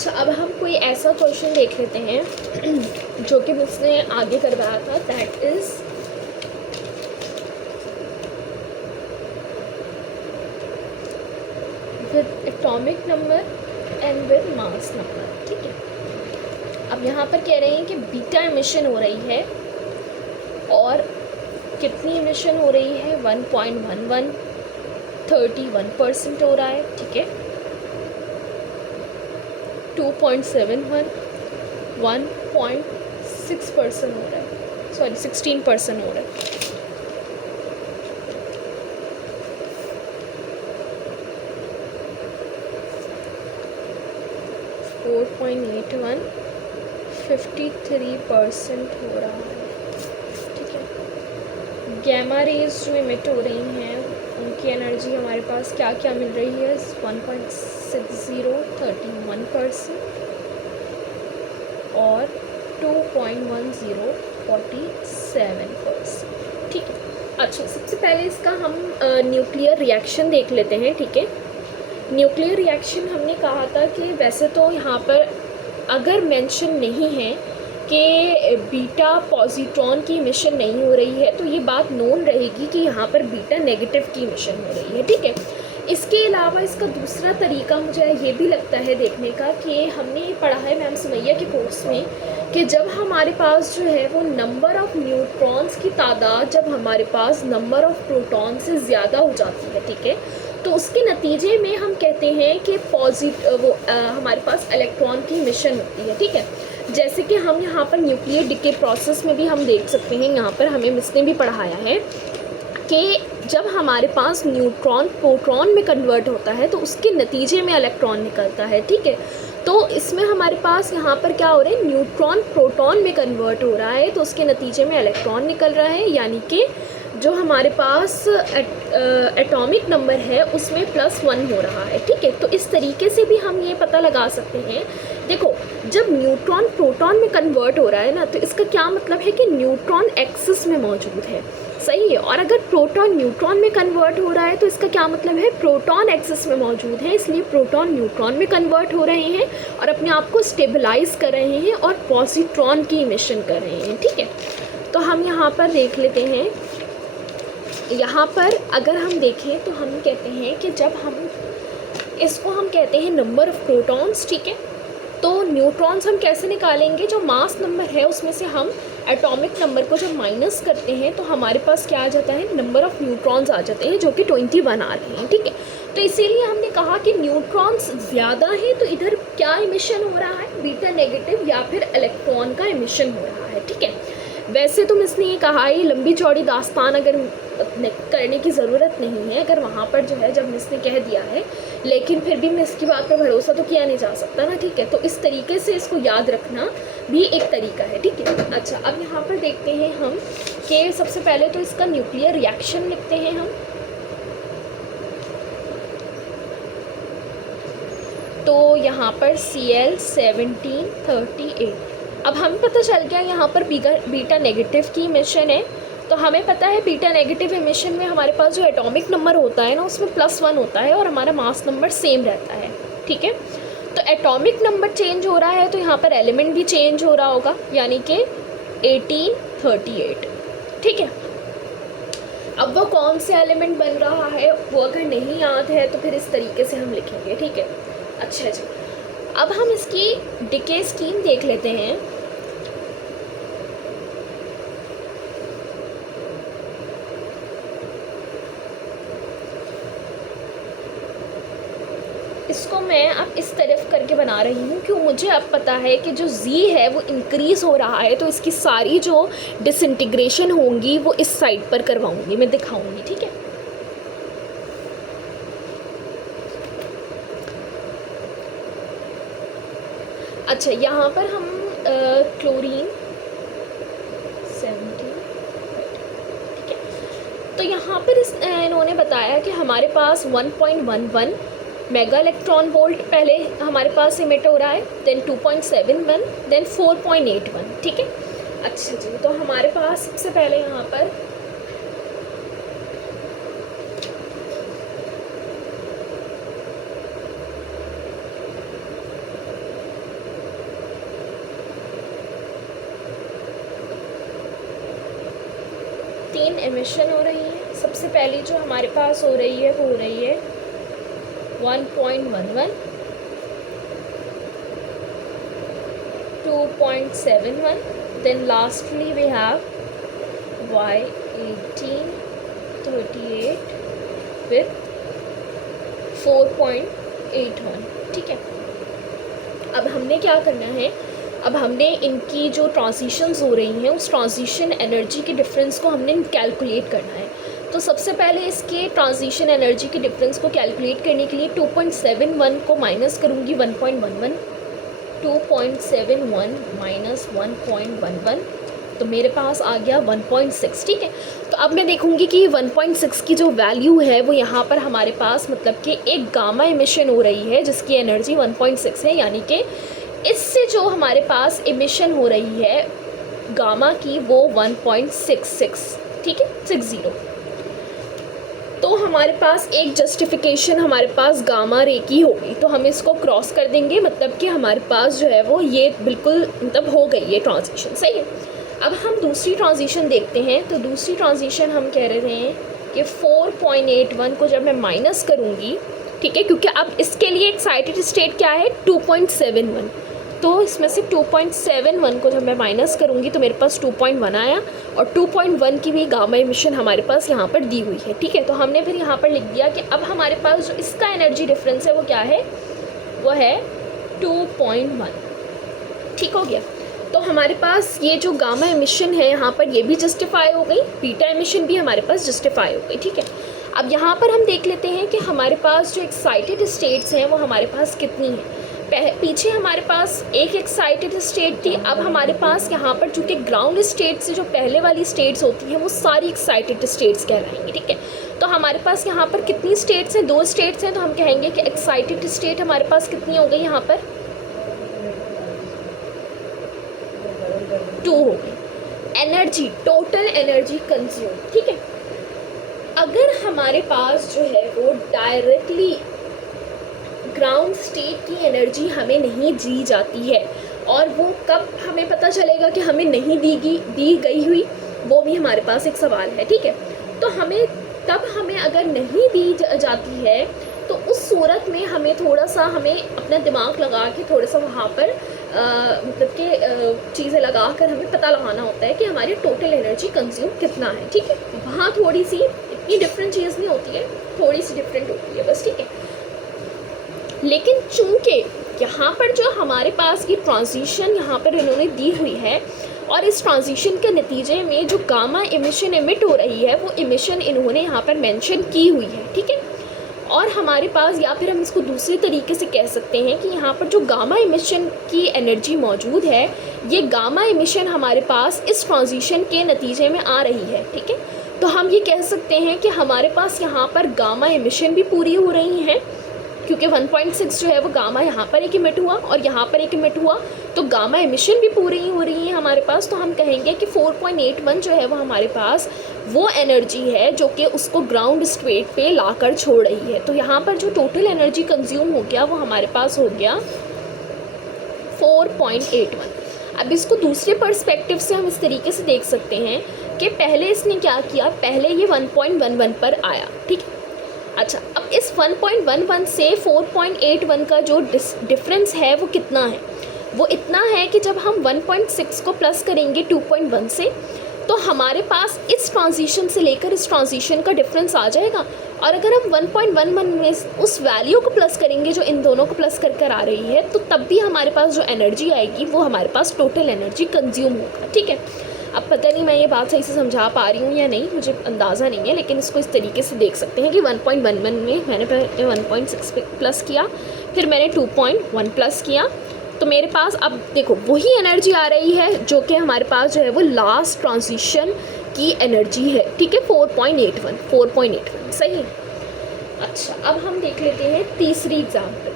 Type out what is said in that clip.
अच्छा, अब हम कोई ऐसा क्वेश्चन देख लेते हैं जो कि उसने आगे करवाया था, that is with atomic number and with mass number. ठीक है, अब यहाँ पर कह रहे हैं कि बीटा एमिशन हो रही है और कितनी एमिशन हो रही है, 1.11, 31% हो रहा है। ठीक है, 2.71, 1.6% हो रहा है, सॉरी 16% हो रहा है। फोर 53% हो रहा है। ठीक है, गैमा रेज जो इमिट हो रही हैं उनकी एनर्जी हमारे पास क्या क्या मिल रही है, 1.60, 31% और 2.10, 47%। ठीक है, अच्छा सबसे पहले इसका हम न्यूक्लियर रिएक्शन देख लेते हैं। ठीक है, न्यूक्लियर रिएक्शन हमने कहा था कि वैसे तो यहाँ पर अगर मेंशन नहीं है कि बीटा पॉजिट्रॉन की इमिशन नहीं हो रही है तो ये बात नोन रहेगी कि यहाँ पर बीटा नेगेटिव की इमिशन हो रही है। ठीक है, इसके अलावा इसका दूसरा तरीका मुझे ये भी लगता है देखने का कि हमने पढ़ा है मैम सुमैया के कोर्स में कि जब हमारे पास जो है वो नंबर ऑफ़ न्यूट्रॉन्स की तादाद जब हमारे पास नंबर ऑफ़ प्रोटॉन से ज़्यादा हो जाती है, ठीक है, तो उसके नतीजे में हम कहते हैं कि हमारे पास इलेक्ट्रॉन की इमिशन होती है। ठीक है, जैसे कि हम यहाँ पर न्यूक्लियर डिके प्रोसेस में भी हम देख सकते हैं, यहाँ पर हमें इसने भी पढ़ाया है कि जब हमारे पास न्यूट्रॉन प्रोटॉन में कन्वर्ट होता है तो उसके नतीजे में इलेक्ट्रॉन निकलता है। ठीक है, तो इसमें हमारे पास यहाँ पर क्या हो रहा है, न्यूट्रॉन प्रोटॉन में कन्वर्ट हो रहा है तो उसके नतीजे में इलेक्ट्रॉन निकल रहा है, यानी कि जो हमारे पास एटॉमिक नंबर है उसमें +1 हो रहा है। ठीक है, तो इस तरीके से भी हम ये पता लगा सकते हैं। देखो, जब न्यूट्रॉन प्रोटॉन में कन्वर्ट हो रहा है ना, तो इसका क्या मतलब है कि न्यूट्रॉन एक्सिस में मौजूद है, सही है। और अगर प्रोटॉन न्यूट्रॉन में कन्वर्ट हो रहा है तो इसका क्या मतलब है, प्रोटॉन एक्सिस में मौजूद है, इसलिए प्रोटॉन न्यूट्रॉन में कन्वर्ट हो रहे हैं और अपने आप को स्टेबलाइज कर रहे हैं और पॉजिट्रॉन की इमिशन कर रहे हैं। ठीक है, तो हम यहाँ पर देख लेते हैं। यहाँ पर अगर हम देखें तो हम कहते हैं कि जब हम इसको हम कहते हैं नंबर ऑफ़ प्रोटॉन्स। ठीक है, तो न्यूट्रॉन्स हम कैसे निकालेंगे, जो मास नंबर है उसमें से हम एटॉमिक नंबर को जब माइनस करते हैं तो हमारे पास क्या आ जाता है, नंबर ऑफ़ न्यूट्रॉन्स आ जाते हैं जो कि 21 आ रहे हैं। ठीक है, तो इसीलिए हमने कहा कि न्यूट्रॉन्स ज़्यादा हैं तो इधर क्या इमिशन हो रहा है, बीटा नेगेटिव या फिर इलेक्ट्रॉन का इमिशन हो रहा है। ठीक है, वैसे तो मिस ने ये कहा, ये लंबी चौड़ी दास्तान अगर करने की ज़रूरत नहीं है, अगर वहाँ पर जो है जब मिस ने कह दिया है, लेकिन फिर भी मिस की बात पर भरोसा तो किया नहीं जा सकता ना। ठीक है, तो इस तरीके से इसको याद रखना भी एक तरीका है। ठीक है, अच्छा अब यहाँ पर देखते हैं हम कि सबसे पहले तो इसका न्यूक्लियर रिएक्शन लिखते हैं हम। तो यहाँ पर Cl1738। अब हमें पता चल गया यहाँ पर बीटा नेगेटिव की इमिशन है, तो हमें पता है बीटा नेगेटिव इमिशन में हमारे पास जो एटॉमिक नंबर होता है ना उसमें +1 होता है और हमारा मास नंबर सेम रहता है। ठीक है, तो एटॉमिक नंबर चेंज हो रहा है तो यहाँ पर एलिमेंट भी चेंज हो रहा होगा, यानी कि 1838। ठीक है, अब वो कौन से एलिमेंट बन रहा है वो अगर नहीं याद है तो फिर इस तरीके से हम लिखेंगे। ठीक है, अच्छा जी, अब हम इसकी डिके स्कीम देख लेते हैं। इसको मैं अब इस तरफ करके बना रही हूँ क्यों, मुझे अब पता है कि जो Z है वो इंक्रीज़ हो रहा है तो इसकी सारी जो डिसइंटीग्रेशन होंगी वो इस साइड पर करवाऊँगी, मैं दिखाऊँगी। ठीक है, अच्छा यहाँ पर हम क्लोरीन 17, ठीक है, तो यहाँ पर इन्होंने बताया कि हमारे पास 1.11 मेगा इलेक्ट्रॉन वोल्ट पहले हमारे पास इमिट हो रहा है, देन 2.71, देन 4.81। ठीक है, अच्छा जी, तो हमारे पास सबसे पहले यहाँ पर मेन एमिशन हो रही है। सबसे पहली जो हमारे पास हो रही है वो हो रही है 1.11, 2.71, then lastly we have Y1838 with 4.81। ठीक है, अब हमने क्या करना है, अब हमने इनकी जो ट्रांजिशंस हो रही हैं उस ट्रांजिशन एनर्जी के डिफरेंस को हमने कैलकुलेट करना है। तो सबसे पहले इसके ट्रांजिशन एनर्जी के डिफरेंस को कैलकुलेट करने के लिए 2.71 को माइनस करूँगी 1.11, 2.71 माइनस 1.11, तो मेरे पास आ गया 1.6। ठीक है, तो अब मैं देखूंगी कि 1.6 की जो वैल्यू है वो यहाँ पर हमारे पास मतलब कि एक गामा एमिशन हो रही है जिसकी एनर्जी 1.6 है, यानी कि इससे जो हमारे पास एमिशन हो रही है गामा की वो 1.66, ठीक है, 60। तो हमारे पास एक जस्टिफिकेशन हमारे पास गामा रे की होगी, तो हम इसको क्रॉस कर देंगे, मतलब कि हमारे पास जो है वो ये बिल्कुल मतलब हो गई है ट्रांजिशन। सही है, अब हम दूसरी ट्रांजिशन देखते हैं। तो दूसरी ट्रांजिशन हम कह रहे हैं कि 4.81 को जब मैं माइनस करूँगी, ठीक है, क्योंकि अब इसके लिए एक्साइटेड स्टेट क्या है 2.71, तो इसमें से 2.71 को जब मैं माइनस करूँगी तो मेरे पास 2.1 आया, और 2.1 की भी गामा एमिशन हमारे पास यहाँ पर दी हुई है। ठीक है, तो हमने फिर यहाँ पर लिख दिया कि अब हमारे पास जो इसका एनर्जी डिफरेंस है वो क्या है, वो है 2.1। ठीक हो गया, तो हमारे पास ये जो गामा एमिशन है यहाँ पर ये भी जस्टिफाई हो गई, बीटा एमिशन भी हमारे पास जस्टिफाई हो गई। ठीक है, अब यहाँ पर हम देख लेते हैं कि हमारे पास जो एक्साइटेड स्टेट्स हैं वो हमारे पास कितनी हैं। पीछे हमारे पास एक एक्साइटेड स्टेट थी, अब हमारे पास यहाँ पर चूँकि ग्राउंड स्टेट से जो पहले वाली स्टेट्स होती हैं वो सारी एक्साइटेड स्टेट्स कहलाएंगी। ठीक है, तो हमारे पास यहाँ पर कितनी स्टेट्स हैं, 2 स्टेट्स हैं, तो हम कहेंगे कि एक्साइटेड स्टेट हमारे पास कितनी हो गई, यहाँ पर 2 हो गई। एनर्जी, टोटल एनर्जी कंज्यूम, ठीक है, अगर हमारे पास जो है वो डायरेक्टली ग्राउंड स्टेट की एनर्जी हमें नहीं दी जाती है, और वो कब हमें पता चलेगा कि हमें नहीं दी गई हुई, वो भी हमारे पास एक सवाल है। ठीक है, तो हमें अगर नहीं दी जाती है तो उस सूरत में हमें थोड़ा सा अपना दिमाग लगा के थोड़ा सा वहाँ पर मतलब कि चीज़ें लगा कर हमें पता लगाना होता है कि हमारी टोटल एनर्जी कंज्यूम कितना है। ठीक है, वहाँ थोड़ी सी इतनी डिफरेंट चीज़ नहीं होती है, थोड़ी सी डिफरेंट होती है बस। ठीक है, लेकिन चूंकि यहाँ पर जो हमारे पास ये ट्रांजिशन यहाँ पर इन्होंने दी हुई है, और इस ट्रांजिशन के नतीजे में जो गामा एमिशन एमिट हो रही है वो एमिशन इन्होंने यहाँ पर मेंशन की हुई है। ठीक है, और हमारे पास, या फिर हम इसको दूसरे तरीके से कह सकते हैं कि यहाँ पर जो गामा एमिशन की एनर्जी मौजूद है, ये गामा एमिशन हमारे पास इस ट्रांजिशन के नतीजे में आ रही है। ठीक है, तो हम ये कह सकते हैं कि हमारे पास यहाँ पर गामा एमिशन भी पूरी हो रही हैं, क्योंकि 1.6 जो है वो गामा यहाँ पर एक इमिट हुआ और यहाँ पर एक इमिट हुआ, तो गामा एमिशन भी पूरी हो रही है हमारे पास। तो हम कहेंगे कि 4.81 जो है वो हमारे पास वो एनर्जी है जो कि उसको ग्राउंड स्टेट पे लाकर छोड़ रही है। तो यहाँ पर जो टोटल एनर्जी कंज्यूम हो गया वो हमारे पास हो गया 4.81। अब इसको दूसरे पर्सपेक्टिव से हम इस तरीके से देख सकते हैं कि पहले इसने क्या किया, पहले ये 1.11 पर आया। ठीक है, अच्छा, अब इस 1.11 से 4.81 का जो डिफरेंस है वो कितना है, वो इतना है कि जब हम 1.6 को प्लस करेंगे 2.1 से, तो हमारे पास इस ट्रांजिशन से लेकर इस ट्रांजिशन का डिफरेंस आ जाएगा। और अगर हम 1.11 में उस वैल्यू को प्लस करेंगे जो इन दोनों को प्लस कर आ रही है, तो तब भी हमारे पास जो एनर्जी आएगी वो हमारे पास टोटल एनर्जी कंज्यूम होगा। ठीक है, अब पता नहीं मैं ये बात सही से समझा पा रही हूँ या नहीं, मुझे अंदाज़ा नहीं है, लेकिन इसको इस तरीके से देख सकते हैं कि 1.11 में मैंने पहले 1.6 पे प्लस किया, फिर मैंने 2.1 प्लस किया, तो मेरे पास अब देखो वही एनर्जी आ रही है जो कि हमारे पास जो है वो लास्ट ट्रांजिशन की एनर्जी है। ठीक है, 4.81 सही है। अच्छा, अब हम देख लेते हैं तीसरी एग्जाम्पल।